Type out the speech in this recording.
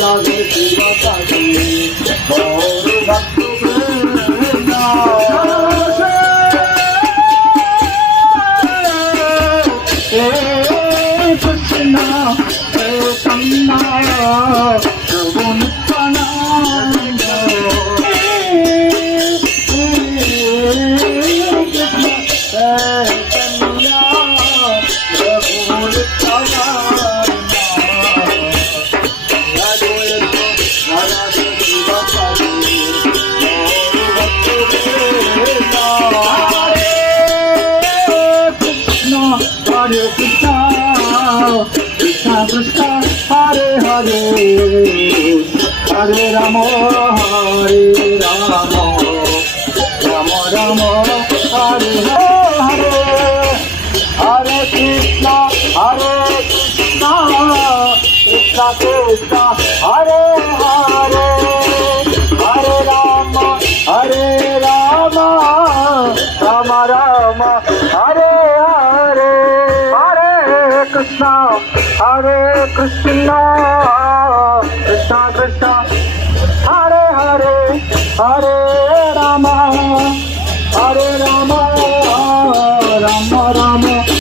রাধে শিব কালী গৌর ভক্ত বৃন্দ কৃষ্ণ চৈতন্য প্রভু Nityananda Hare Krishna, Krishna Krishna, Hare Hare, Hare Rama, Hare Rama, Rama Rama, Hare Hare, Hare Krishna, Krishna Krishna, Hare Hare, Hare Rama, Rama Rama, Hare Hare, Hare Krishna, Krishna Krishna, Hare Hare, Hare Rama,